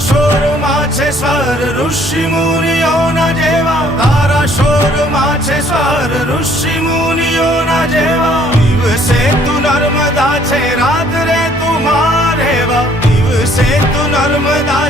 શોરમાં છે સ્વર ઋષિ મુનિઓના જેવા, તારા શોરમાં છે સ્વર ઋષિ મુનિઓના જેવા. દિવસે તું નર્મદા છે, રાત્રે તું મારેવા. દિવસે તું નર્મદા